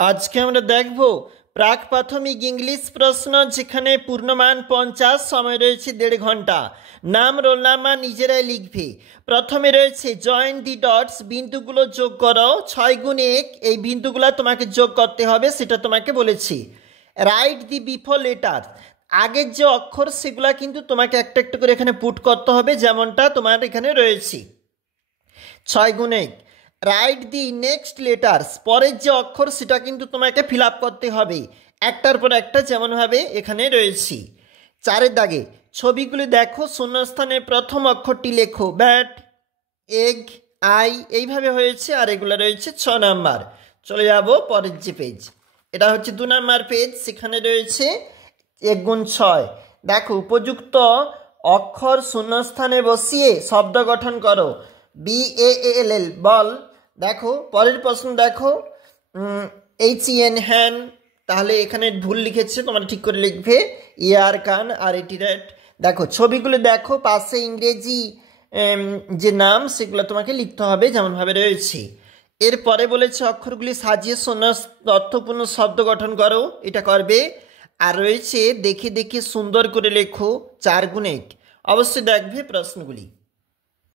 আজকে আমরা দেখব প্রাক প্রাথমিক ইংলিশ প্রশ্ন, যেখানে পূর্ণমান 50, সময় রয়েছে 1.5 ঘন্টা। নাম, রোল নাম্বার নিজেরাই লিখবে। প্রথমে রয়েছে জয়েন দি ডটস, বিন্দুগুলো যোগ করো। 6 গুণ 1, এই বিন্দুগুলো তোমাকে যোগ করতে হবে, সেটা তোমাকে বলেছি। রাইট দি বিফোর লেটার, আগের যে অক্ষর সেগুলা কিন্তু তোমাকে একটা একটা করে এখানে পুট করতে হবে, যেমনটা তোমার এখানে রয়েছে। 6 গুণ 1। রাইট দি নেক্সট লেটার্স, পরের যে অক্ষর সেটা কিন্তু তোমাকে ফিল আপ করতে হবে একটার পর একটা, যেমনভাবে এখানে রয়েছে। 4-এর দাগে ছবিগুলি দেখো, শূন্যস্থানে প্রথম অক্ষরটি লেখো। ব্যাট, এগ, আই, এইভাবে হয়েছে। আর এগুলো রয়েছে 6 নাম্বার। চলে যাব পরের যে পেজ, এটা হচ্ছে 2 নাম্বার পেজ। সেখানে রয়েছে 1 গুণ 6। দেখো, উপযুক্ত অক্ষর শূন্যস্থানে বসিয়ে শব্দ গঠন করো। BALL, বল। দেখো পরের প্রশ্ন, দেখো HEN, হ্যান। তাহলে এখানে ভুল লিখেছে, তোমরা ঠিক করে লিখবে। ইয়ার, কান, আর এটি রেট। দেখো ছবিগুলো দেখো, পাশে ইংরেজি যে নাম সেগুলো তোমাকে লিখতে হবে, যেমনভাবে রয়েছে। এরপরে বলেছে অক্ষরগুলি সাজিয়ে শূন্য অর্থপূর্ণ শব্দ গঠন করো, এটা করবে। আর রয়েছে দেখে দেখে সুন্দর করে লেখো, 4 গুণ 1। অবশ্যই দেখবে প্রশ্নগুলি।